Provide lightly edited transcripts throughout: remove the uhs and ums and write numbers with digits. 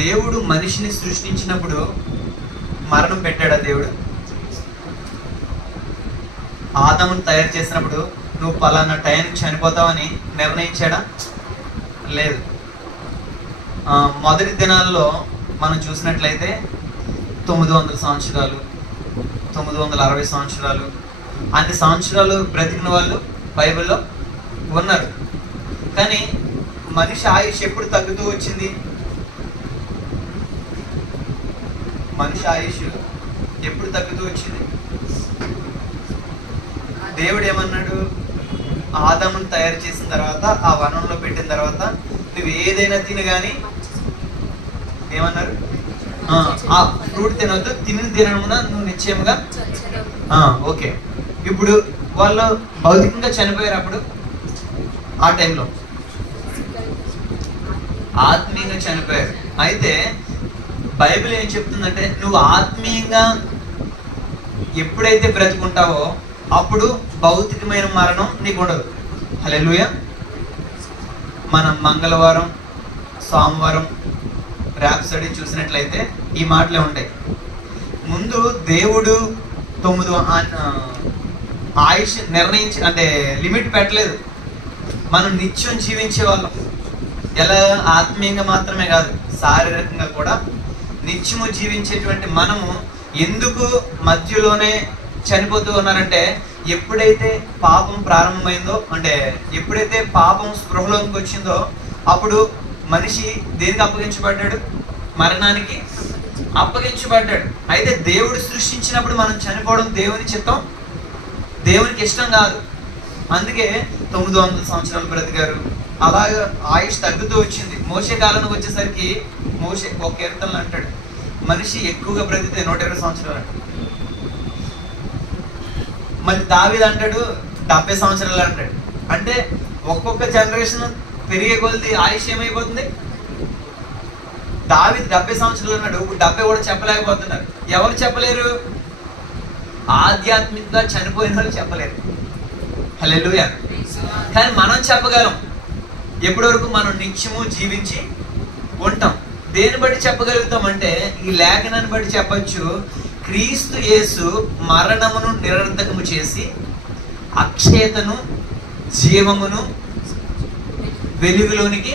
దేవుడు మనిషిని సృష్టించినప్పుడు మరణం పెట్టాడా దేవుడు? ఆదామును తయారు చేసినప్పుడు నువ్వు పలానా టైంకి చనిపోతావని నిర్ణయించాడా? లేదు. మొదటి దినాల్లో మనం చూసినట్లయితే 900 సంవత్సరాలు, 960 సంవత్సరాలు, అన్ని సంవత్సరాలు బ్రతికిన వాళ్ళు బైబిల్లో ఉన్నారు. కానీ మనిషి ఆయుష్ ఎప్పుడు తగ్గుతూ వచ్చింది? మనిషి ఆయుష్ ఎప్పుడు తగ్గుతూ వచ్చింది? దేవుడు ఏమన్నాడు? ఆదామును తయారు చేసిన తర్వాత, ఆ వనంలో పెట్టిన తర్వాత నువ్వు ఏదైనా తిని కానీ ఏమన్నారు? ఆ ఫ్రూట్ తినొద్దు, తినమున నువ్వు నిశ్చయముగా. ఓకే, ఇప్పుడు వాళ్ళు భౌతికంగా చనిపోయారు. అప్పుడు ఆ టైంలో ఆత్మీయంగా చనిపోయారు. అయితే బైబిల్ ఏం చెప్తుందంటే నువ్వు ఆత్మీయంగా ఎప్పుడైతే బ్రతుకుంటావో అప్పుడు భౌతికమైన మరణం నీకు ఉండదు. హల్లెలూయా. మనం మంగళవారం, సోమవారం ర్యాప్సడీ చూసినట్లయితే ఈ మాటలే ఉంటాయి. ముందు దేవుడు 9 ఆయుష్ నిర్ణయించి, అంటే లిమిట్ పెట్టలేదు. మనం నిత్యం జీవించే వాళ్ళం. ఎలా? ఆత్మీయంగా మాత్రమే కాదు, శారీరకంగా కూడా నిత్యము జీవించేటువంటి మనము ఎందుకు మధ్యలోనే చనిపోతూ ఉన్నారంటే, ఎప్పుడైతే పాపం ప్రారంభమైందో, అంటే ఎప్పుడైతే పాపం స్పృహలోకి వచ్చిందో అప్పుడు మనిషి దేనికి అప్పగించబడ్డాడు? మరణానికి అప్పగించబడ్డాడు. అయితే దేవుడు సృష్టించినప్పుడు మనం చనిపోవడం దేవుని చిత్తం, దేవునికి ఇష్టం కాదు. అందుకే 900 సంవత్సరాలు బ్రతికారు. అలాగా ఆయుష్ తగ్గుతూ వచ్చింది. మోషే కాలానికి వచ్చేసరికి మోషే ఒక కీర్తనలు అంటాడు, మనిషి ఎక్కువగా బ్రతికితే 120 సంవత్సరాలు అంటాడు. మళ్ళీ దావీదు అంటాడు 70 సంవత్సరాలు అంటాడు. అంటే ఒక్కొక్క జనరేషన్ పెరిగే కొద్ది ఆయుష్ ఏమైపోతుంది? దావీదు 70 సంవత్సరాలు అన్నాడు, ఇప్పుడు 70 కూడా చెప్పలేకపోతున్నారు. ఎవరు చెప్పలేరు? ఆధ్యాత్మికంగా చనిపోయిన వాళ్ళు చెప్పలేరు. హల్లెలూయా. కానీ మనం చెప్పగలం. ఎప్పటి వరకు? మనం నిత్యము జీవించి ఉంటాం. దేని బట్టి చెప్పగలుగుతామంటే ఈ లేఖనాన్ని బట్టి చెప్పచ్చు. క్రీస్తు యేసు మరణమును నిరర్ధకము చేసి అక్షయతను, జీవమును వెలుగులోనికి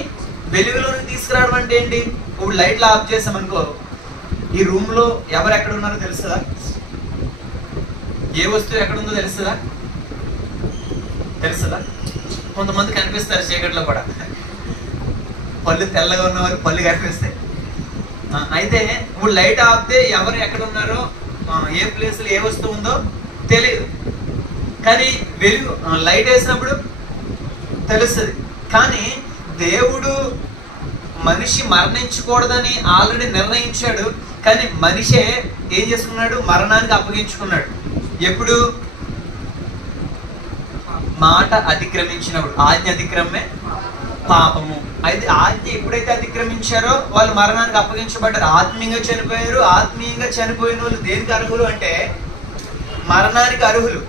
తీసుకురావడం అంటే ఏంటి? ఇప్పుడు లైట్లు ఆఫ్ చేసామనుకో, ఈ రూమ్లో ఎవరు ఎక్కడ ఉన్నారో తెలుస్తుందా? ఏ వస్తువు ఎక్కడుందో తెలుస్తుందా? కొంతమంది కనిపిస్తారు చీకట్లో కూడా. పళ్ళు తెల్లగా ఉన్న వారు పళ్ళు కనిపిస్తాయి. అయితే ఇప్పుడు లైట్ ఆపితే ఎవరు ఎక్కడ ఉన్నారో, ఏ ప్లేస్లో ఏ వస్తువు ఉందో తెలియదు. కానీ వెలుగు లైట్ వేసినప్పుడు తెలుస్తుంది. కానీ దేవుడు మనిషి మరణించకూడదని ఆల్రెడీ నిర్ణయించాడు. కానీ మనిషే ఏం చేసుకున్నాడు? మరణానికి అప్పగించుకున్నాడు. ఎప్పుడు? మాట అతిక్రమించినప్పుడు. ఆజ్ఞ అతిక్రమే పాపము. అయితే ఆజ్ఞ ఎప్పుడైతే అతిక్రమించారో వాళ్ళు మరణానికి అప్పగించబడ్డారు. ఆత్మీయంగా చనిపోయారు. ఆత్మీయంగా చనిపోయిన వాళ్ళు దేనికి అర్హులు అంటే మరణానికి అర్హులు.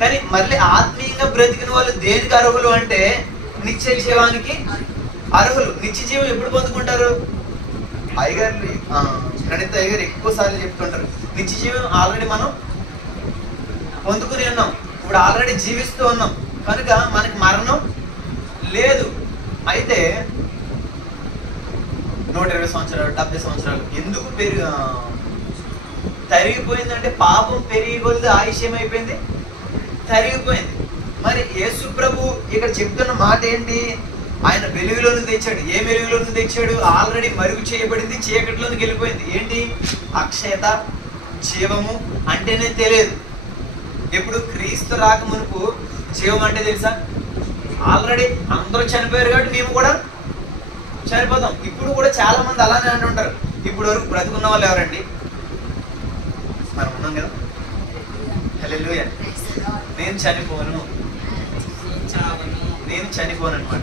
కానీ మళ్ళీ ఆత్మీయంగా బ్రతికిన వాళ్ళు దేనికి అర్హులు అంటే నిత్య జీవానికి అర్హులు. నిత్య జీవం ఎప్పుడు పొందుకుంటారు? అయ్యగారు, ప్రణీత్ అయ్యగారు ఎక్కువ సార్లు చెప్తుంటారు, నిత్య జీవం ఆల్రెడీ మనం పొందుకుని ఉన్నాం. ఇప్పుడు ఆల్రెడీ జీవిస్తూ ఉన్నాం కనుక మనకి మరణం లేదు. అయితే 120 సంవత్సరాలు, 70 సంవత్సరాలు ఎందుకు తరిగిపోయిందంటే పాపం పెరిగి కొద్ది ఆయుష్ ఏమైపోయింది? తరిగిపోయింది. మరి యేసు ప్రభు ఇక్కడ చెప్తున్న మాట ఏంటి? ఆయన వెలుగులోకి తెచ్చాడు. ఏ వెలుగులోకి తెచ్చాడు? ఆల్రెడీ మరుగు చేయబడింది, చీకటిలోకి వెళ్ళిపోయింది. ఏంటి? అక్షయత, జీవము అంటేనే తెలియదు. ఎప్పుడు? క్రీస్తు రాక మునుపు జీవం అంటే తెలుసా? ఆల్రెడీ అందరూ చనిపోయారు కాబట్టి మేము కూడా చనిపోతాం. ఇప్పుడు కూడా చాలా మంది అలానే అంటుంటారు. ఇప్పుడు వరకు బ్రతుకున్న వాళ్ళు ఎవరండి? మనం ఉన్నాం కదా. హల్లెలూయా. నేను చనిపోను అనమాట.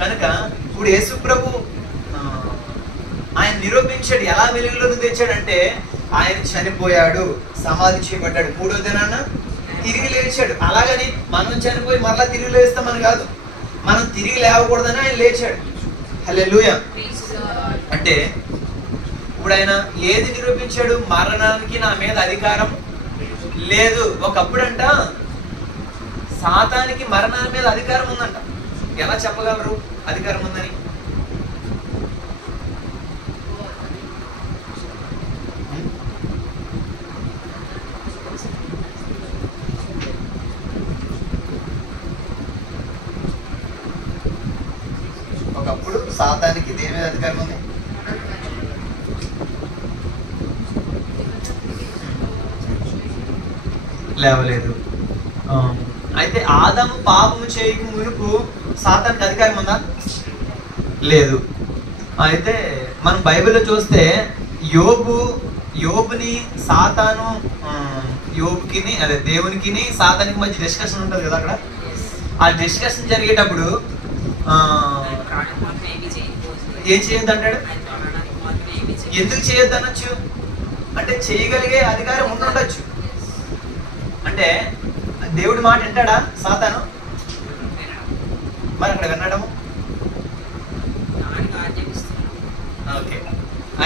కనుక ఇప్పుడు యేసు ప్రభు ఆయన నిరూపించాడు. ఎలా వెలుగులోకి తెచ్చాడంటే ఆయన చనిపోయాడు, సమాధి చేయబడ్డాడు, 3వ దినాన తిరిగి లేచాడు. అలాగని మనం చనిపోయి మరలా తిరిగి లేస్తామని కాదు, మనం తిరిగి లేవకూడదని ఆయన లేచాడు. హల్లెలూయా. అంటే ఇప్పుడు ఆయన ఏది నిరూపించాడు? మరణానికి నా మీద అధికారం లేదు. ఒకప్పుడంట సాతానికి మరణాల మీద అధికారం ఉందంట. ఎలా చెప్పగలరు అధికారం ఉందని? ఒకప్పుడు సాతానికి దేని మీద అధికారం ఉంది? లేవలేదు. అయితే ఆదాము పాపము చేయక మునుపు సాతానికి అధికారం ఉందా? లేదు. అయితే మనం బైబిల్లో చూస్తే యోబుని సాతాను యోబుకిని అదే దేవునికిని సాతానికి మధ్య డిస్కషన్ ఉంటుంది కదా. అక్కడ ఆ డిస్కషన్ జరిగేటప్పుడు ఏం చేయొద్దు అంటాడు? ఎందుకు చేయొద్దు అనొచ్చు? అంటే చేయగలిగే అధికారం ఉండొచ్చు. అంటే దేవుడి మాట వింటాడా సాతాను? మరి అక్కడ వినడము ఓకే.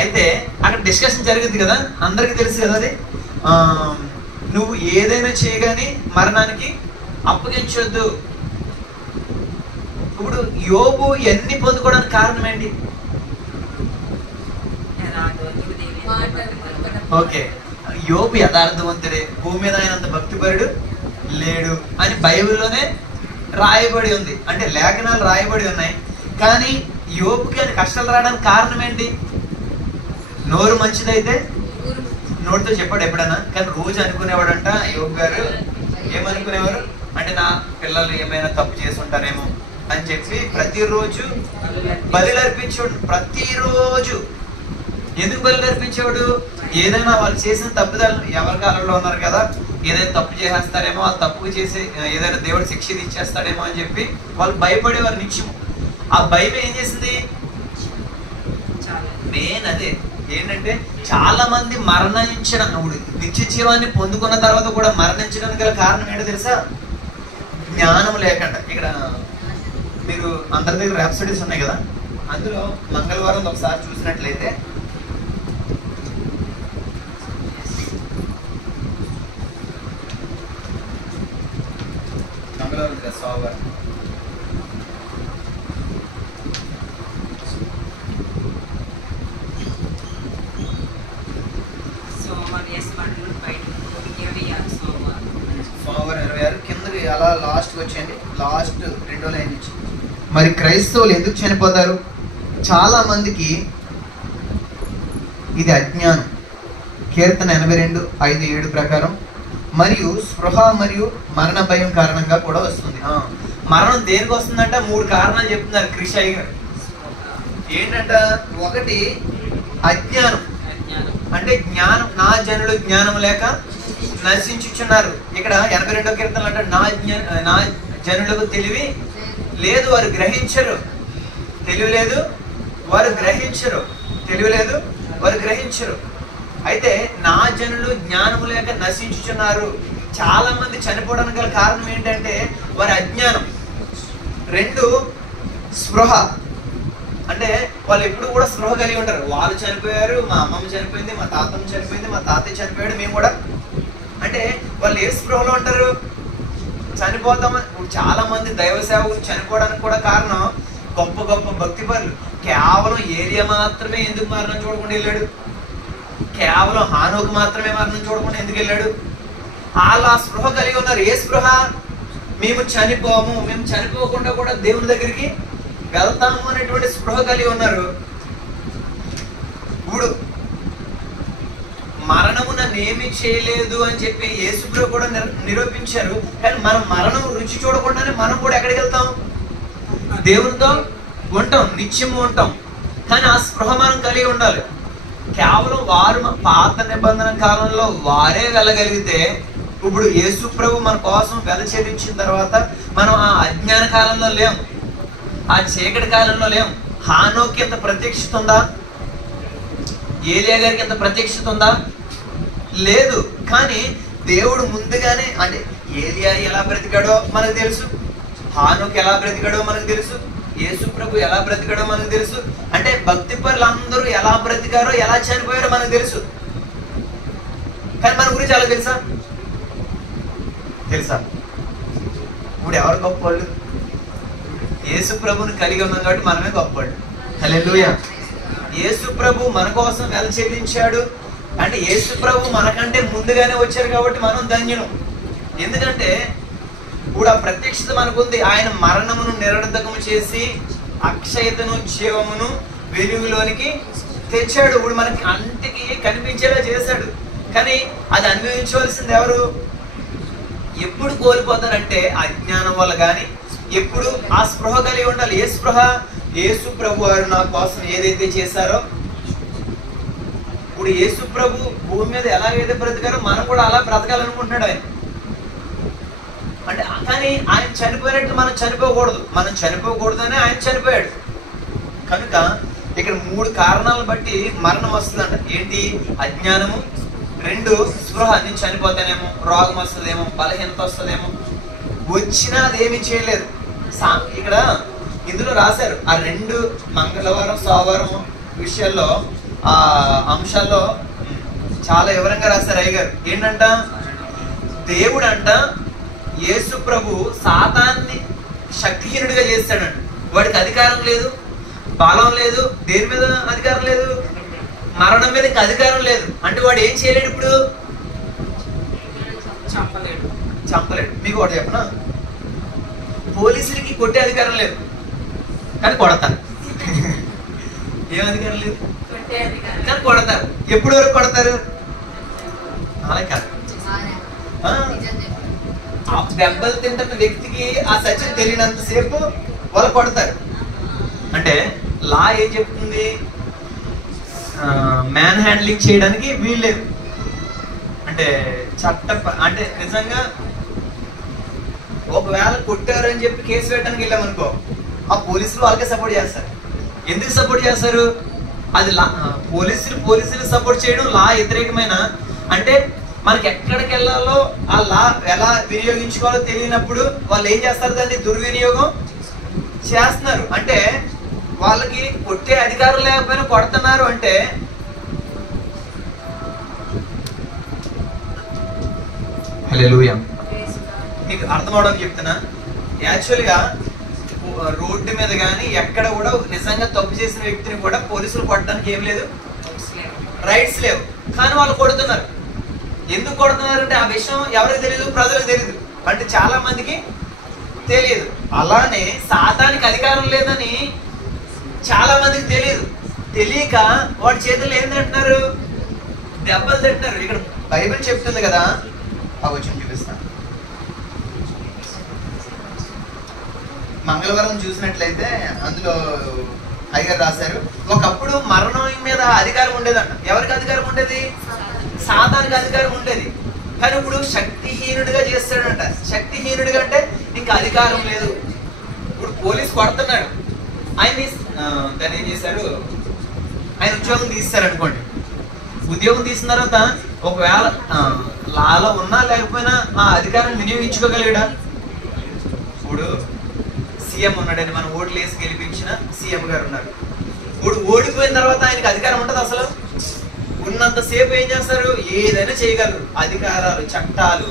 అయితే అక్కడ డిస్కషన్ జరుగుతుంది కదా, అందరికి తెలుసు కదా అది. నువ్వు ఏదైనా చేయగానే మరణానికి అప్పగించొద్దు. ఇప్పుడు యోబు ఎన్ని పొందుకోవడానికి కారణం ఏంటి? ఓకే, యోబు యథార్థవంతుడే, భూమి మీద ఆయనంత భక్తిపరుడు లేడు అని బైబిల్లోనే రాయబడి ఉంది. అంటే లేఖనాలు రాయబడి ఉన్నాయి. కానీ యోబుకి అని కష్టాలు రావడానికి కారణం ఏంటి? నోరు మంచిదైతే నోటితో చెప్పాడు ఎప్పుడన్నా. కానీ రోజు అనుకునేవాడంట యోబు గారు. ఏమనుకునేవారు అంటే నా పిల్లలు ఏమైనా తప్పు చేసి ఉంటారేమో అని చెప్పి ప్రతిరోజు బలులు అర్పించేవాడు. ప్రతిరోజు ఎందుకు బలులు అర్పించేవాడు? ఏదైనా వాళ్ళు చేసిన తప్పుదలు, ఎవరి కాలంలో ఉన్నారు కదా, ఏదైనా తప్పు చేసేస్తారేమో, ఆ తప్పు చేసి ఏదైనా దేవుడు శిక్ష ఇచ్చేస్తాడేమో అని చెప్పి వాళ్ళు భయపడేవారు నిత్యం. ఆ భయం ఏం చేసింది? మెయిన్ అదే ఏంటంటే చాలా మంది మరణించిన నిత్య జీవాన్ని పొందుకున్న తర్వాత కూడా మరణించడానికి గల కారణం ఏంటో తెలుసా? జ్ఞానం లేకుండా. ఇక్కడ మీరు అందరి దగ్గర ర్యాప్సడీస్ ఉన్నాయి కదా, అందులో మంగళవారం ఒకసారి చూసినట్లయితే మంగళవారం సోమవారం సోమవారం 26 కిందకి అలా లాస్ట్ వచ్చేయండి. లాస్ట్ 2వ లైన్ నుంచి. మరి క్రైస్తవులు ఎందుకు చనిపోతారు? చాలా మందికి ఇది అజ్ఞానం. కీర్తన 82:5-7 ప్రకారం. మరియు స్పృహ మరియు మరణ భయం కారణంగా కూడా వస్తుంది. మరణం దేనికి వస్తుందంట? 3 కారణాలు చెప్తున్నారు క్రిషయ్య గారు. ఏంటంట? ఒకటి అజ్ఞానం. అంటే జ్ఞానం, నా జనులు జ్ఞానం లేక నశించుచున్నారు. ఇక్కడ 82వ కీర్తనలు అంటే నా జనులకు తెలివి లేదు, వారు గ్రహించరు. తెలివి లేదు, వారు గ్రహించరు. తెలివి లేదు, వారు గ్రహించరు. అయితే నా జనులు జ్ఞానము లేక నశించుచున్నారు. చాలా మంది చనిపోవడానికి గల కారణం ఏంటంటే వారి అజ్ఞానం. 2 స్పృహ. అంటే వాళ్ళు ఎప్పుడు కూడా స్పృహ కలిగి ఉంటారు. వాళ్ళు చనిపోయారు, మా అమ్మమ్మ చనిపోయింది, మా తాతమ్మ చనిపోయింది, మా తాతయ్య చనిపోయాడు, మేము కూడా. అంటే వాళ్ళు ఏ స్పృహలో ఉంటారు? చనిపోతామని. చాలా మంది దైవ సేవకులు చనిపోవడానికి కూడా కారణం గొప్ప గొప్ప భక్తి పనులు. కేవలం ఏలియా మాత్రమే ఎందుకు మరణం చూడకుండా వెళ్ళాడు? కేవలం హానోకు మాత్రమే మరణం చూడకుండా ఎందుకు వెళ్ళాడు? వాళ్ళు ఆ స్పృహ కలిగి ఉన్నారు. ఏ స్పృహ? మేము చనిపోము, మేము చనిపోకుండా కూడా దేవుని దగ్గరికి వెళ్తాము అనేటువంటి స్పృహ కలిగి ఉన్నారు. ఇప్పుడు మరణము నన్ను ఏమీ చేయలేదు అని చెప్పి యేసుప్రభు కూడా నిరూపించారు. కానీ మనం మరణం రుచి చూడకుండానే మనం కూడా ఎక్కడికి వెళ్తాం? దేవునితో ఉంటాం, నిత్యము ఉంటాం. కానీ ఆ స్పృహ మనం కలిగి ఉండాలి. కేవలం వారు పాత నిబంధన కాలంలో వారే వెళ్ళగలిగితే, ఇప్పుడు యేసుప్రభు మన కోసం వెల చెల్లించిన తర్వాత మనం ఆ అజ్ఞాన కాలంలో లేం, ఆ చీకటి కాలంలో లేం. హానోకి ఎంత ప్రత్యక్షత ఉందా? ఏలియా గారికి ఎంత ప్రత్యక్షత ఉందా? లేదు. కానీ దేవుడు ముందుగానే, అంటే ఏలియా ఎలా బ్రతికాడో మనకు తెలుసు, హానోకి ఎలా బ్రతికాడో మనకు తెలుసు. యేసు ప్రభు ఎలా బ్రతికాడో మనకు తెలుసు. అంటే భక్తి పరులందరూ ఎలా బ్రతికారో ఎలా చనిపోయారో మనకు తెలుసు. కానీ మన గురించి అలా తెలుసా? ఇప్పుడు ఎవరు గొప్పవాళ్ళు? యేసు ప్రభుని కలిగి ఉన్నాం కాబట్టి మనమే గొప్పవాళ్ళు. హల్లెలూయా. యేసు ప్రభు మన కోసం వెల చెల్లించాడు అంటే యేసు ప్రభు మనకంటే ముందుగానే వచ్చారు కాబట్టి మనం ధన్యులం. ఎందుకంటే ఇప్పుడు ఆ ప్రత్యక్షత మనకుంది. ఆయన మరణమును నిరర్ధకము చేసి అక్షయతను జీవమును వెలుగులోనికి తెచ్చాడు. ఇప్పుడు మనకి అంటికి కనిపించేలా చేశాడు. కానీ అది అనుభవించవలసింది ఎవరు? ఎప్పుడు కోల్పోతారంటే అజ్ఞానం వల్ల. కానీ ఎప్పుడు ఆ స్పృహ కలిగి ఉండాలి. ఏ స్పృహ? యేసు ప్రభు వారు నా కోసం ఏదైతే చేశారో, ఇప్పుడు యేసు ప్రభు భూమి మీద ఎలాగైతే బ్రతికారో మనం కూడా అలా బ్రతకాలనుకుంటున్నాడు ఆయన. అంటే కానీ ఆయన చనిపోయినట్టు మనం చనిపోకూడదు. మనం చనిపోకూడదనే ఆయన చనిపోయాడు. కనుక ఇక్కడ 3 కారణాలను బట్టి మరణం వస్తుందంట. ఏంటి? అజ్ఞానము, 2 స్పృహ, నేను చనిపోతానేమో, రోగం వస్తుందేమో, బలహీనత వస్తుందేమో. వచ్చినా అదేమీ చేయలేదు. ఇక్కడ ఇందులో రాశారు ఆ 2 మంగళవారం సోమవారం విషయాల్లో ఆ అంశాల్లో చాలా వివరంగా రాశారు అయ్యగారు. ఏంటంట? దేవుడు అంట యేసు ప్రభు సాతాన్ని శక్తిహీనుడిగా చేస్తాడంట. వాడికి అధికారం లేదు, బలం లేదు, దేని మీద అధికారం లేదు, మరణం మీద ఇంకా అధికారం లేదు. అంటే వాడు ఏం చేయలేడు? ఇప్పుడు చంపలేడు. మీకు ఒకటి చెప్పనా? పోలీసులకి కొట్టే అధికారం లేదు కానీ కొడతారు. ఏం అధికారం లేదు కానీ కొడతారు. ఎప్పుడు వరకు కొడతారు? అలా కాదు. ఆ దెబ్బలు తింటున్న వ్యక్తికి ఆ సత్యం తెలియనంతసేపు వాళ్ళు కొడతారు. అంటే లా ఏం చెప్తుంది? మ్యాన్ హ్యాండ్లింగ్ చేయడానికి వీల్లేదు. అంటే అంటే నిజంగా ఒకవేళ కొట్టారు అని చెప్పి కేసు పెట్టడానికి వెళ్ళామనుకో, ఆ పోలీసులు వాళ్ళకే సపోర్ట్ చేస్తారు. ఎందుకు సపోర్ట్ చేస్తారు? అది లా. పోలీసులు సపోర్ట్ చేయడం లా వ్యతిరేకమైన. అంటే మనకి ఎక్కడికి వెళ్ళాలో ఆ లా ఎలా వినియోగించుకోవాలో తెలియనప్పుడు వాళ్ళు ఏం చేస్తారు? దాన్ని దుర్వినియోగం చేస్తున్నారు. అంటే వాళ్ళకి కొట్టే అధికారం లేకపోయినా కొడుతున్నారు. అంటే హల్లెలూయా. మీకు అర్థం అవడానికి చెప్తున్నా. యాక్చువల్గా రోడ్డు మీద కానీ ఎక్కడ కూడా నిజంగా తప్పు చేసిన వ్యక్తిని కూడా పోలీసులు కొట్టడానికి ఏం లేదు, రైట్స్ లేవు. కానీ వాళ్ళు కొడుతున్నారు. ఎందుకు కొడుతున్నారంటే ఆ విషయం ఎవరికి తెలియదు? ప్రజలకు తెలియదు. అంటే చాలా మందికి తెలియదు. అలానే సాతానికి అధికారం లేదని చాలా మందికి తెలియదు. తెలియక వాడి చేతుల్లో ఏం తింటున్నారు? దెబ్బలు తింటున్నారు. ఇక్కడ బైబిల్ చెప్తుంది కదా, ఆ వచనం చూపిస్తాను. మంగళవారం చూసినట్లయితే అందులో అయ్యగారు రాశారు, ఒకప్పుడు మరణం మీద అధికారం ఉండేదంట. ఎవరికి అధికారం ఉండేది? సాతానికి అధికారం ఉండేది. కానీ ఇప్పుడు శక్తిహీనుడిగా చేస్తాడంట. శక్తిహీనుడిగా అంటే ఇంకా అధికారం లేదు. ఇప్పుడు పోలీసు కొడుతున్నాడు. ఆయన దాన్ని ఏం చేశారు? ఆయన ఉద్యోగం తీస్తారు అనుకోండి. ఉద్యోగం తీసిన తర్వాత ఒకవేళ లాలో ఉన్నా లేకపోయినా ఆ అధికారం వినియోగించుకోగలిగాడా? ఇప్పుడు సీఎం ఉన్నాడని మనం ఓట్లు వేసి గెలిపించిన సీఎం గారు ఉన్నారు. ఇప్పుడు ఓడిపోయిన తర్వాత ఆయనకి అధికారం ఉంటుంది? అసలు ఉన్నంతసేపు ఏం చేస్తారు? ఏదైనా చేయగలరు. అధికారాలు, చట్టాలు,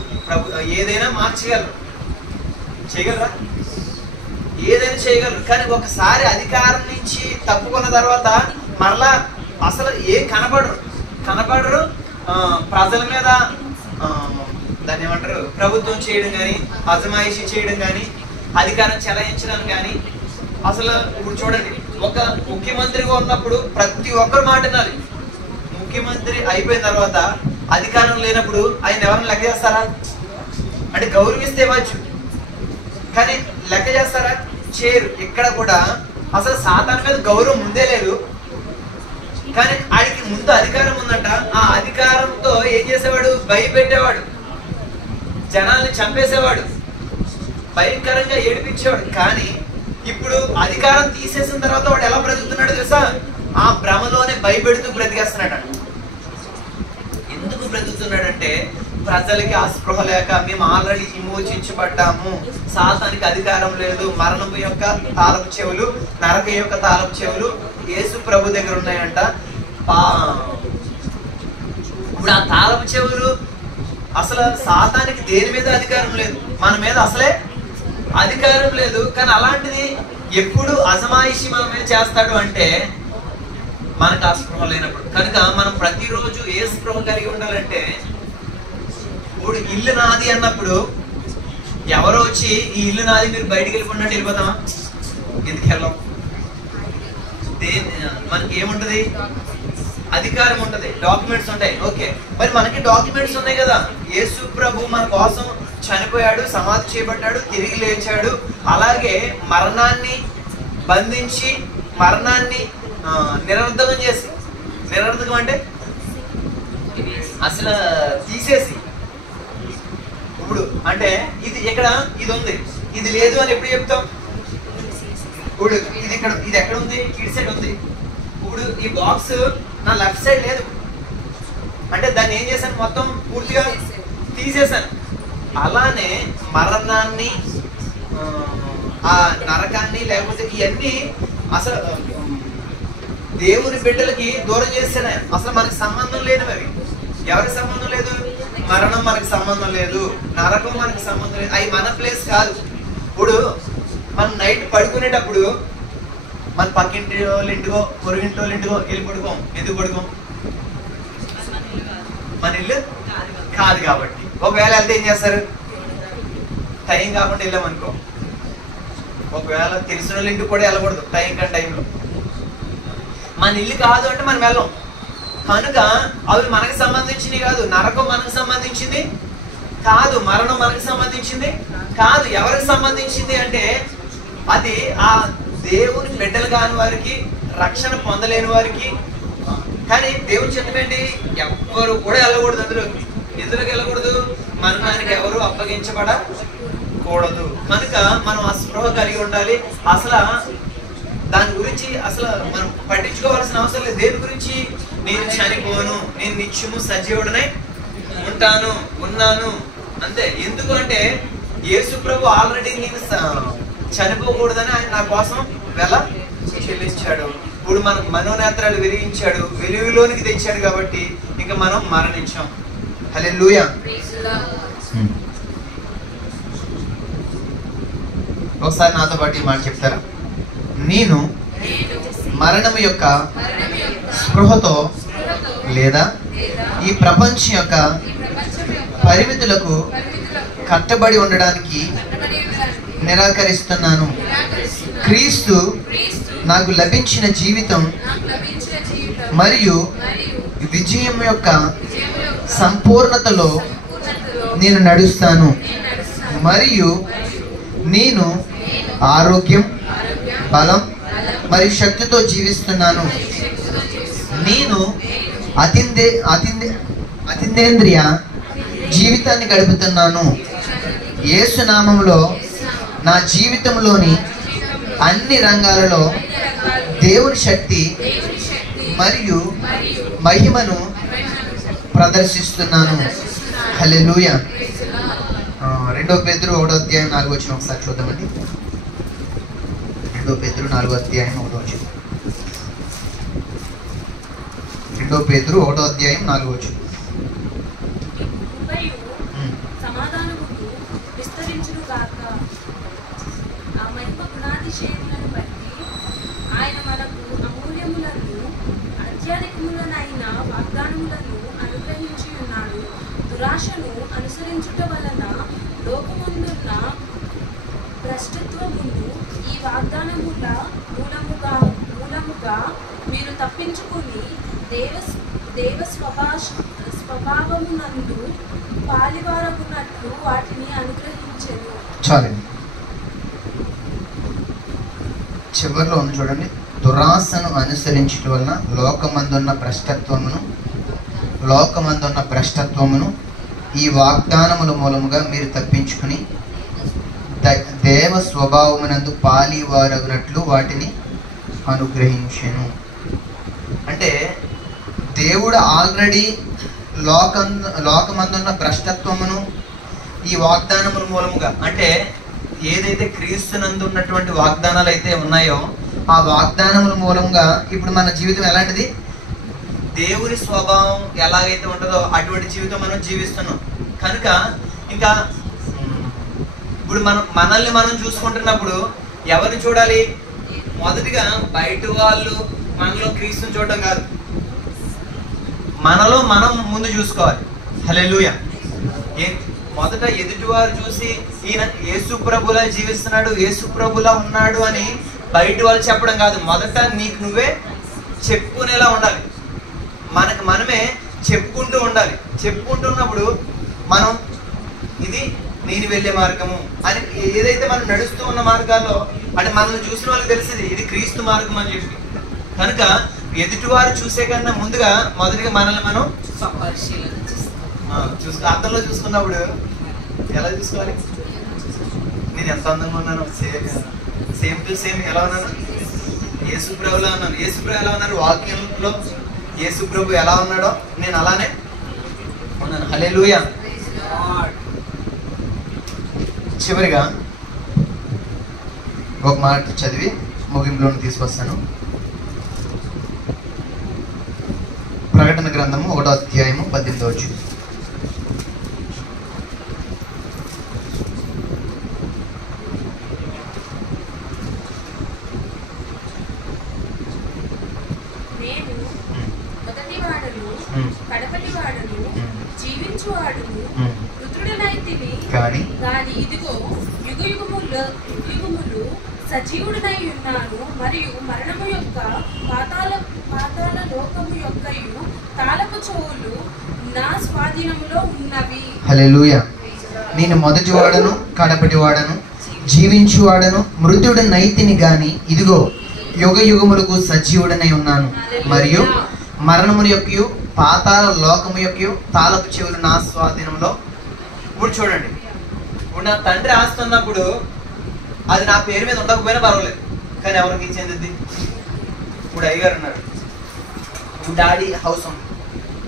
ఏదైనా మార్చగలరు. చేయగలరా? ఏదైనా చేయగలరు. కానీ ఒకసారి అధికారం నుంచి తప్పుకున్న తర్వాత మరలా అసలు ఏం కనపడరు. ప్రజల మీద దాన్ని ఏమంటారు? ప్రభుత్వం చేయడం కానీ, అజమాయిషీ చేయడం కానీ, అధికారం చెలాయించడం కానీ. అసలు ఇప్పుడు చూడండి, ఒక ముఖ్యమంత్రిగా ఉన్నప్పుడు ప్రతి ఒక్కరు మాట వినాలి. ముఖ్యమంత్రి అయిపోయిన తర్వాత అధికారం లేనప్పుడు ఆయన ఎవరైనా లెక్క చేస్తారా? అంటే గౌరవిస్తే ఇవ్వచ్చు, కానీ లెక్క చేస్తారా? చేయరు. ఇక్కడ కూడా అసలు సాతాను మీద గౌరవం ముందే లేదు. కానీ ఆయనకి ముందు అధికారం ఉందంట. ఆ అధికారంతో ఏం చేసేవాడు? భయపెట్టేవాడు, జనాల్ని చంపేసేవాడు, భయంకరంగా ఏడిపించేవాడు. కానీ ఇప్పుడు అధికారం తీసేసిన తర్వాత వాడు ఎలా బ్రతుకుతున్నాడు తెలుసా? ఆ భ్రమలోనే భయపెడుతూ బ్రతికేస్తున్నాడు. ఎందుకు బ్రతుకుతున్నాడంటే ప్రజలకి ఆ స్పృహ లేక మేము ఆల్రెడీ విమోచించబడ్డాము, సాతానికి అధికారం లేదు, మరణం యొక్క తాళపు చెవులు, నరక యొక్క తాళపు చెవులు యేసు ప్రభు దగ్గర ఉన్నాయంట. ఇప్పుడు ఆ తాళపు చెవులు అసలు సాతానికి దేని మీద అధికారం లేదు, మన మీద అసలే అధికారం లేదు. కానీ అలాంటిది ఎప్పుడు అజమాయిషి మన మీద చేస్తాడు అంటే మనకు ఆ స్పృహ లేనప్పుడు. కనుక మనం ప్రతిరోజు ఏ స్పృహ కలిగి ఉండాలంటే, ఇప్పుడు ఇల్లు నాది అన్నప్పుడు ఎవరో వచ్చి ఈ ఇల్లు నాది మీరు బయటికి వెళ్ళిపోయినట్టు వెళ్ళిపోతామా? ఎందుకు వెళ్ళాం? మనకి ఏముంటది? అధికారం ఉంటది, డాక్యుమెంట్స్ ఉంటాయి. ఓకే, మరి మనకి డాక్యుమెంట్స్ ఉన్నాయి కదా. యేసు ప్రభు మన కోసం చనిపోయాడు, సమాధి చేయబడ్డాడు, తిరిగి లేచాడు. అలాగే మరణాన్ని బంధించి మరణాన్ని నిరర్ధకం చేసి, నిరర్ధకం అంటే అసలు తీసేసి, ఇప్పుడు అంటే ఇది ఇక్కడ ఇది ఉంది, ఇది లేదు అని ఎప్పుడు చెప్తాం? ఇప్పుడు ఇది ఇక్కడ, ఇది ఎక్కడ ఉంది? ఇటు సైడ్ ఉంది. ఇప్పుడు ఈ బాక్స్ నా లెఫ్ట్ సైడ్ లేదు అంటే దాన్ని ఏం చేశాను? మొత్తం పూర్తిగా తీసేశాను. అలానే మరణాన్ని, ఆ నరకాన్ని, లేకపోతే ఇవన్నీ అసలు దేవుని బిడ్డలకి దూరం చేశాను. అసలు మనకి సంబంధం లేనివి అవి. ఎవరికి సంబంధం లేదు? మరణం మనకి సంబంధం లేదు, నరకం మనకి సంబంధం లేదు, అవి మన ప్లేస్ కాదు. ఇప్పుడు మనం నైట్ పడుకునేటప్పుడు మన పక్కింటి వాళ్ళ ఇంటికో పొరుగింటి వాళ్ళ ఇంటికో వెళ్ళి పడుకోం. ఎందుకు పడుకోం? మన ఇల్లు కాదు కాబట్టి. ఒకవేళ వెళ్తే ఏం చేస్తారు? టైం కాకుండా వెళ్ళామనుకో, ఒకవేళ తెలిసిన వాళ్ళ ఇంటికి కూడా వెళ్ళకూడదు టైం కానీ టైంలో. మన ఇల్లు కాదు అంటే మనం వెళ్ళం. కనుక అవి మనకు సంబంధించినవి కాదు. నరకం మనకు సంబంధించింది కాదు, మరణం మనకు సంబంధించింది కాదు. ఎవరికి సంబంధించింది అంటే అది ఆ దేవుని బిడ్డలు కాని వారికి, రక్షణ పొందలేని వారికి. కానీ దేవుని చిత్తమేంటి? ఎవ్వరు కూడా వెళ్ళకూడదు అందులోకి. ఎందులోకి వెళ్ళకూడదు? మరణానికి ఎవరు అప్పగించబడకూడదు. కనుక మనం ఆ స్పృహ కలిగి ఉండాలి. అసలు దాని గురించి అసలు మనం పట్టించుకోవాల్సిన అవసరం లేదు. దేని గురించి? నేను చనిపోను, నేను నిత్యము సజీవుడనై ఉన్నాను అంతే. ఎందుకు అంటే యేసు ప్రభు ఆల్రెడీ నేను చనిపోకూడదని ఆయన నా కోసం వెల చెల్లించాడు. ఇప్పుడు మనకు మనోనేత్రాలు వెలిగించాడు, వెలుగులోనికి తెచ్చాడు. కాబట్టి ఇంకా మనం మరణించాం. హల్లెలూయా. ఒకసారి నాతో పాటు ఈ మాట చెప్తారా? నేను మరణం యొక్క స్పృహతో లేదా ఈ ప్రపంచం యొక్క పరిమితులకు కట్టబడి ఉండడానికి నిరాకరిస్తున్నాను. క్రీస్తు నాకు లభించిన జీవితం మరియు విజయం యొక్క సంపూర్ణతలో నేను నడుస్తాను. మరియు నేను ఆరోగ్యం, బలం మరియు శక్తితో జీవిస్తున్నాను. నేను అతీంద్రియ జీవితాన్ని గడుపుతున్నాను. యేసు నామములో నా జీవితంలోని అన్ని రంగాలలో దేవుని శక్తి మరియు మహిమను ప్రదర్శిస్తున్నాను. హల్లెలూయా. 2 పేతురు 1వ అధ్యాయం 4వ వచనం ఒకసారి చూద్దామండి. 2 పేతురు 4వ అధ్యాయం 1వ వచనం. 2 పేతురు 1వ అధ్యాయం 4వ వచనం. ఆయన మనకు అమూల్యములను అత్యధికములనైన వాగ్దానములను అనుగ్రహించి ఉన్నాడు. దురాశను అనుసరించుట వలన లోకమందున్న భ్రష్టత్వమును ఈ వాగ్దానముల మూలముగా మీరు తప్పించుకొని దేవ స్వభావమునందు పాలివారమున్నట్లు వాటిని అనుగ్రహించెను. చాలండి. చివరిలో ఉంది చూడండి. దురాశను అనుసరించడం వలన లోకమందున్న భ్రష్టత్వమును ఈ వాగ్దానముల మూలముగా మీరు తప్పించుకుని దేవ స్వభావమునందు పాలివారగునట్లు వాటిని అనుగ్రహించెను. అంటే దేవుడు ఆల్రెడీ లోకమందున్న భ్రష్టత్వమును ఈ వాగ్దానముల మూలముగా, అంటే ఏదైతే క్రీస్తునందు ఉన్నటువంటి వాగ్దానాలు అయితే ఉన్నాయో ఆ వాగ్దానముల మూలంగా ఇప్పుడు మన జీవితం ఎలాంటిది, దేవుని స్వభావం ఎలాగైతే ఉంటుందో అటువంటి జీవితం మనం జీవిస్తున్నాం. కనుక ఇంకా ఇప్పుడు మనల్ని మనం చూసుకుంటున్నప్పుడు ఎవరిని చూడాలి? మొదటిగా బయట వాళ్ళు మనలో క్రీస్తుని చూడటం కాదు, మనలో మనం ముందు చూసుకోవాలి. హల్లెలూయా. మొదట ఎదుటివారు చూసి ఈయన యేసు ప్రభులా జీవిస్తున్నాడు, యేసు ప్రభులా ఉన్నాడు అని బయట వాళ్ళు చెప్పడం కాదు, మొదట నీకు నువ్వే చెప్పుకునేలా ఉండాలి. మనకు మనమే చెప్పుకుంటూ ఉండాలి. చెప్పుకుంటున్నప్పుడు మనం ఇది నేను వెళ్ళే మార్గము అని, ఏదైతే మనం నడుస్తూ ఉన్న మార్గాల్లో అంటే మనల్ని చూసిన వాళ్ళకి తెలిసింది ఇది క్రీస్తు మార్గం అని చెప్పి. కనుక ఎదుటివారు చూసే కన్నా ముందుగా మొదటిగా మనల్ని మనం అర్థంలో చూసుకున్నప్పుడు ఎలా చూసుకోవాలి? నేను ఎంత అందంగా ఉన్నాను, సేమ్ టు సేమ్ ఎలా ఉన్నాను? యేసు ప్రభులా ఉన్నాను. యేసు ప్రభు ఎలా ఉన్నారు? వాక్యంలో యేసు ప్రభు ఎలా ఉన్నాడో నేను అలానే ఉన్నాను. హల్లెలూయా. చివరిగా ఒక మాట చదివి ముగింపులోకి తీసుకొస్తాను. ప్రకటన గ్రంథము 1వ అధ్యాయము 18వ వచనం. ఇదిగో యుగములు సజీవుడనై ఉన్నాను, మరియు మరణము యొక్క పాతాళ లోకము యొక్కయు తాళపు చెవులు నా స్వాధీనములో ఉన్నవి. హల్లెలూయా. నేను మొదటి వాడను కడపటి వాడను, జీవించువాడను మృతుడనైతిని గాని ఇదిగో యుగ యుగములకు సజీవుడనై ఉన్నాను, మరియు మరణము యొక్కయు పాతాళ లోకము యొక్కయు తాళపు చెవులు నా స్వాధీనంలో. ఇప్పుడు చూడండి, ఇప్పుడు నా తండ్రి ఆస్తున్నప్పుడు అది నా పేరు మీద ఉండకపోయినా పర్వాలేదు, కానీ ఎవరికి చెందిద్ది? ఇప్పుడు అయ్యగారు ఉన్నారు, ఇప్పుడు డాడీ హౌస్ ఉంది,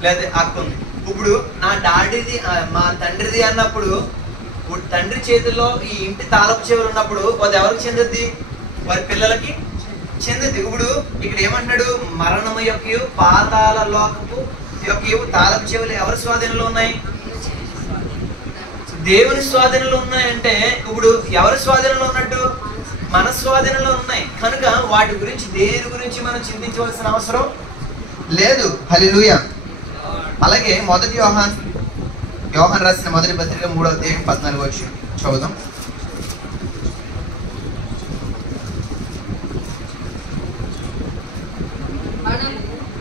లేదా అక్క ఉంది. ఇప్పుడు నా డాడీది మా తండ్రిది అన్నప్పుడు ఇప్పుడు తండ్రి చేతుల్లో ఈ ఇంటి తాళపు చెవులు ఉన్నప్పుడు అది ఎవరికి చెందిద్ది? వారి పిల్లలకి చెందిద్ది. ఇప్పుడు ఇక్కడ ఏమంటాడు? మరణము యొక్క పాతాళ లోకపు యొక్క తాళపు చెవులు ఎవరి స్వాధీనంలో ఉన్నాయి? దేవుని స్వాధీనంలో ఉన్నాయంటే ఇప్పుడు ఎవరి స్వాధీనంలో ఉన్నట్టు? మన స్వాధీనంలో ఉన్నాయి. కనుక వాటి గురించి దేని గురించి మనం చింతించవలసిన అవసరం లేదు. హల్లెలూయా. అలాగే మొదటి యోహాను రాసిన మొదటి పత్రిక 3వ అధ్యాయం 14వ వచనం చదువుదాం.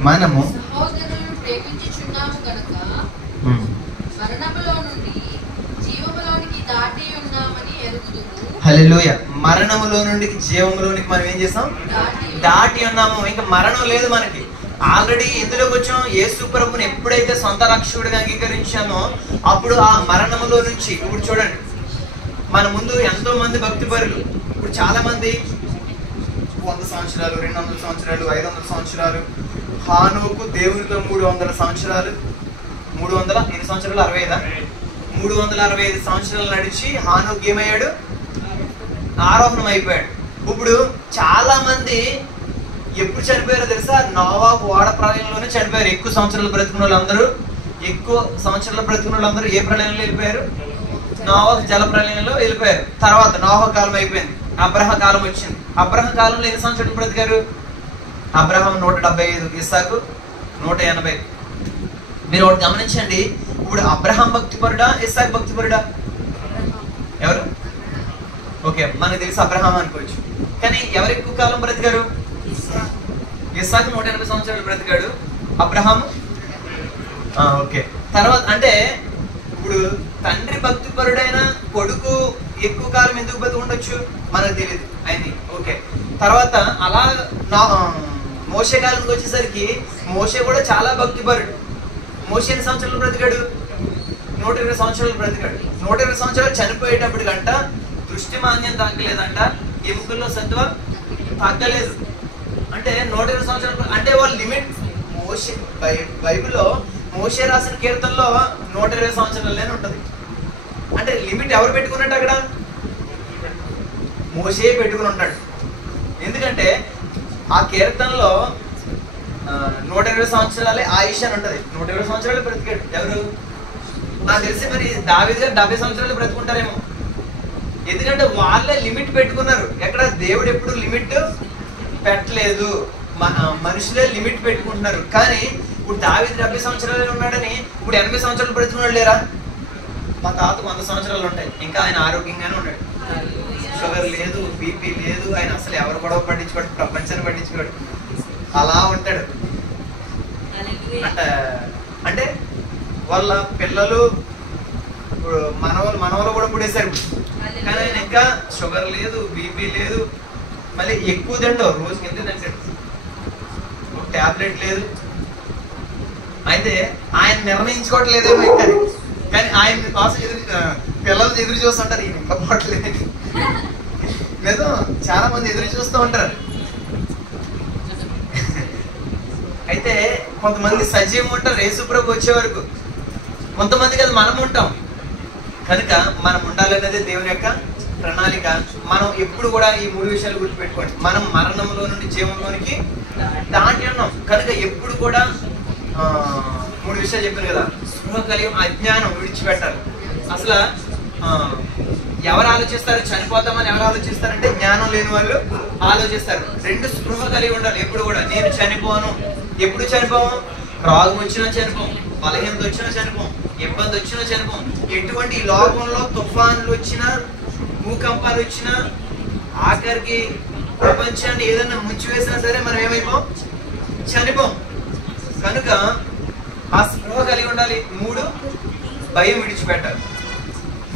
మనము హల్లెలూయా. మరణములో నుండి జీవములోనికి మనం ఏం చేసాం? దాటి ఉన్నాము. ఇంకా మరణం లేదు మనకి. ఆల్రెడీ ఎందులోకి వచ్చాం? యేసు ప్రభుని ఎప్పుడైతే సొంత రక్షకుడిగా అంగీకరించామో అప్పుడు ఆ మరణములో నుంచి, ఇప్పుడు చూడండి మన ముందు ఎంతో మంది భక్తి పరులు, ఇప్పుడు చాలా మంది 100 సంవత్సరాలు, 200 సంవత్సరాలు, 500 సంవత్సరాలు, హానోకు దేవునితో 300 సంవత్సరాలు, 300 ఎన్ని సంవత్సరాలు? 365 సంవత్సరాలు నడిచి హానోకు ఏమయ్యాడు? ఆరోహణం అయిపోయాడు. ఇప్పుడు చాలా మంది ఎప్పుడు చనిపోయారో తెలుసా? నోవాహు ఓడ ప్రళయంలోనే చనిపోయారు. ఎక్కువ సంవత్సరాలు బ్రతికిన వాళ్ళందరూ ఏ ప్రళయంలో వెళ్ళిపోయారు? నోవాహు జల ప్రళయంలో వెళ్ళిపోయారు. తర్వాత నోవాహు కాలం అయిపోయింది, అబ్రహం కాలం వచ్చింది. అబ్రహం కాలంలో ఎన్ని సంవత్సరాలు బ్రతికారు? అబ్రహం 175, ఇస్సాకు 180. మీరు ఒకటి గమనించండి, ఇప్పుడు అబ్రహం భక్తిపరుడా, ఇస్సాకు భక్తిపరుడా? ఎవరు? ఓకే, మనకు తెలిసి అబ్రహాం అనుకోవచ్చు. కానీ ఎవరు ఎక్కువ కాలం బ్రతికారు? ఇస్సాకు 180 సంవత్సరాలు బ్రతికాడు, అబ్రహాం ఓకే. తర్వాత అంటే ఇప్పుడు తండ్రి భక్తిపరుడైన కొడుకు ఎక్కువ కాలం ఎందుకు బతికి ఉండొచ్చు మనకు తెలియదు అయింది. ఓకే, తర్వాత అలా మోషే కాలంకి వచ్చేసరికి మోషే కూడా చాలా భక్తిపరుడు. మోషే ఎన్ని సంవత్సరాలు బ్రతికాడు? 120 సంవత్సరాలు బ్రతికాడు. 120 సంవత్సరాలు చనిపోయేటప్పటికంట దృష్టి మాన్యం తగ్గలేదంట, ఎముకల్లో సత్వ తగ్గలేదు. అంటే 120 సంవత్సరాలు అంటే వాళ్ళ లిమిట్. మోషే బైబిల్లో మోషే రాసిన కీర్తనలో 120 సంవత్సరాలనే ఉంటది. అంటే లిమిట్ ఎవరు పెట్టుకున్నట్టు అక్కడ? మోషే పెట్టుకుని ఉంటాడు. ఎందుకంటే ఆ కీర్తనలో 120 సంవత్సరాలే ఆయుష్ అని ఉంటది. 120 సంవత్సరాలు బ్రతికాడు. ఎవరు? నాకు తెలిసి మరి దావీదు గారు 70 సంవత్సరాలు బ్రతుకుంటారేమో. ఎందుకంటే వాళ్ళే లిమిట్ పెట్టుకున్నారు. ఎక్కడ దేవుడు ఎప్పుడు లిమిట్ పెట్టలేదు, మనుషులే లిమిట్ పెట్టుకుంటున్నారు. కానీ ఇప్పుడు దావీదు 70 సంవత్సరాలు ఉన్నాడని ఇప్పుడు 80 సంవత్సరాలు బ్రతుకున్నాడు లేరా? మా తాతకు 100 సంవత్సరాలు ఉంటాయి, ఇంకా ఆయన ఆరోగ్యంగానే ఉన్నాడు. షుగర్ లేదు, బీపీ లేదు, ఆయన అసలు ఎవరు గొడవ పట్టించుకోడు, ప్రపంచాన్ని పట్టించుకోడు, అలా ఉంటాడు. అంటే వాళ్ళ పిల్లలు మనవలు కూడా పుడేశారు. కానీ ఆయన ఇంకా షుగర్ లేదు, బీపీ లేదు, మళ్ళీ ఎక్కువ తింటావు, రోజుకి ఎంత తింటాడు, ట్యాబ్లెట్ లేదు. అయితే ఆయన నిర్ణయించుకోవట్లేదేమో ఇంకా, కానీ ఆయన కోసం పిల్లలు ఎదురు చూస్తుంటారు, ఈయన ఇంకా పోవట్లేదు. లేదా చాలా మంది ఎదురు చూస్తూ ఉంటారు. అయితే కొంతమంది సజీవం ఉంటారు యేసుప్రభు వచ్చే వరకు, కొంతమంది కదా మనం ఉంటాం. కనుక మనం ఉండాలనేది దేవుని యొక్క ప్రణాళిక. మనం ఎప్పుడు కూడా ఈ 3 విషయాలు గుర్తుపెట్టుకోండి. మనం మరణంలో నుండి జీవంలోనికి దాటి ఉన్నాం. కనుక ఎప్పుడు కూడా 3 విషయాలు చెప్పాను కదా, స్పృహ కలిగి అజ్ఞానం విడిచిపెట్టాలి. అసలు ఎవరు ఆలోచిస్తారు? చనిపోతామని ఎవరు ఆలోచిస్తారంటే జ్ఞానం లేని వాళ్ళు ఆలోచిస్తారు. 2 స్పృహ కలిగి ఉండాలి ఎప్పుడు కూడా. నేను చనిపోను. ఎప్పుడు చనిపోము? రాగం వచ్చినా చనిపోం, బలహీనత వచ్చినా చనిపోం, ఇబ్బంది వచ్చినా చనిపోం. ఎటువంటి లోకంలో తుఫాన్లు వచ్చినా, భూకంపాలు వచ్చినా, ఆఖరికి ప్రపంచాన్ని ఏదైనా ముంచివేసినా సరే మనం ఏమైపోం? చనిపోం. కనుక ఆ స్పృహ కలిగి ఉండాలి. 3 భయం విడిచిపెట్టాలి.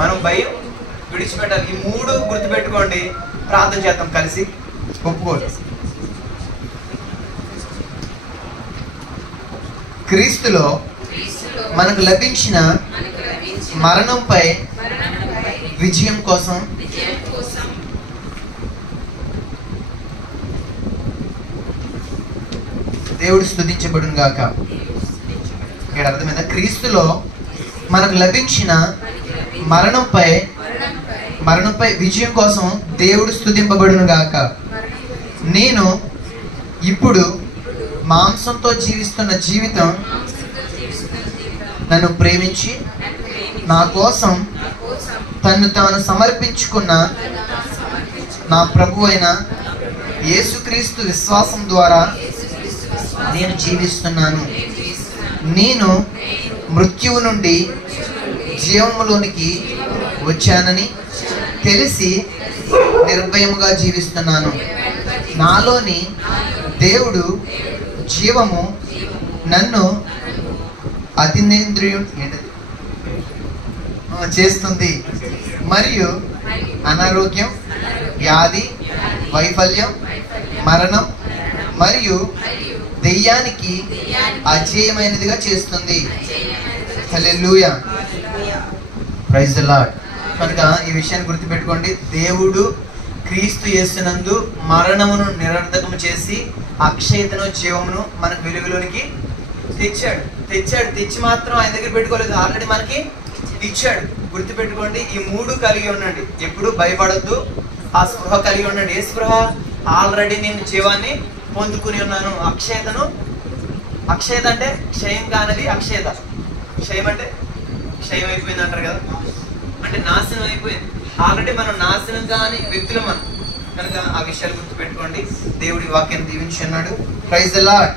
మనం భయం విడిచిపెట్టాలి. ఈ 3 గుర్తుపెట్టుకోండి. ప్రార్థన చేద్దాం కలిసి, ఒప్పుకోండి. క్రీస్తులో మనకు లభించిన మరణంపై విజయం కోసం దేవుడు స్తుతించబడును గాక. ఇక్కడ అర్థమైందా? క్రీస్తులో మనకు లభించిన మరణంపై విజయం కోసం దేవుడు స్తుతింపబడును గాక. నేను ఇప్పుడు మాంసంతో జీవిస్తున్న జీవితం నన్ను ప్రేమించి నా కోసం తను తాను సమర్పించుకున్న నా ప్రభు అయిన యేసుక్రీస్తు విశ్వాసం ద్వారా నేను జీవిస్తున్నాను. నేను మృత్యువు నుండి జీవములోనికి వచ్చానని తెలిసి నిర్భయముగా జీవిస్తున్నాను. నాలోని దేవుడు జీవము నన్ను అతినేంద్రియం చేస్తుంది మరియు అనారోగ్యం, వ్యాధి, వైఫల్యం, మరణం మరియు దెయ్యానికి అజేయమైనదిగా చేస్తుంది. హల్లెలూయా, ప్రైజ్ ది లార్డ్. కనుక ఈ విషయాన్ని గుర్తుపెట్టుకోండి. దేవుడు క్రీస్తు యేసునందు మరణమును నిరర్థకము చేసి అక్షయతను, జీవమును మనకు వెలుగులోనికి తెచ్చాడు. తెచ్చి మాత్రం ఆయన దగ్గర పెట్టుకోలేదు, ఆల్రెడీ మనకి ఇచ్చాడు. గుర్తుపెట్టుకోండి. ఈ 3 కలిగి ఉండండి. ఎప్పుడు భయపడద్దు. ఆ స్పృహ కలిగి ఉండండి. ఏ స్పృహ? ఆల్రెడీ నేను జీవాన్ని పొందుకుని ఉన్నాను. అక్షయత అంటే క్షయం కానిది అక్షయత. క్షయం అంటే క్షయం అయిపోయింది అంటారు కదా, అంటే నాశనం అయిపోయింది. ఆల్రెడీ మనం నాశనం కాని వ్యక్తులు మనం. కనుక ఆ విషయాలు గుర్తుపెట్టుకోండి. దేవుడి వాక్యాన్ని దీవించి అన్నాడు. Praise the Lord.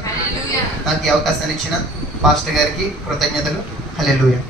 నాకు ఈ అవకాశాన్ని ఇచ్చిన పాస్టర్ గారికి కృతజ్ఞతలు. హల్లెలూయా.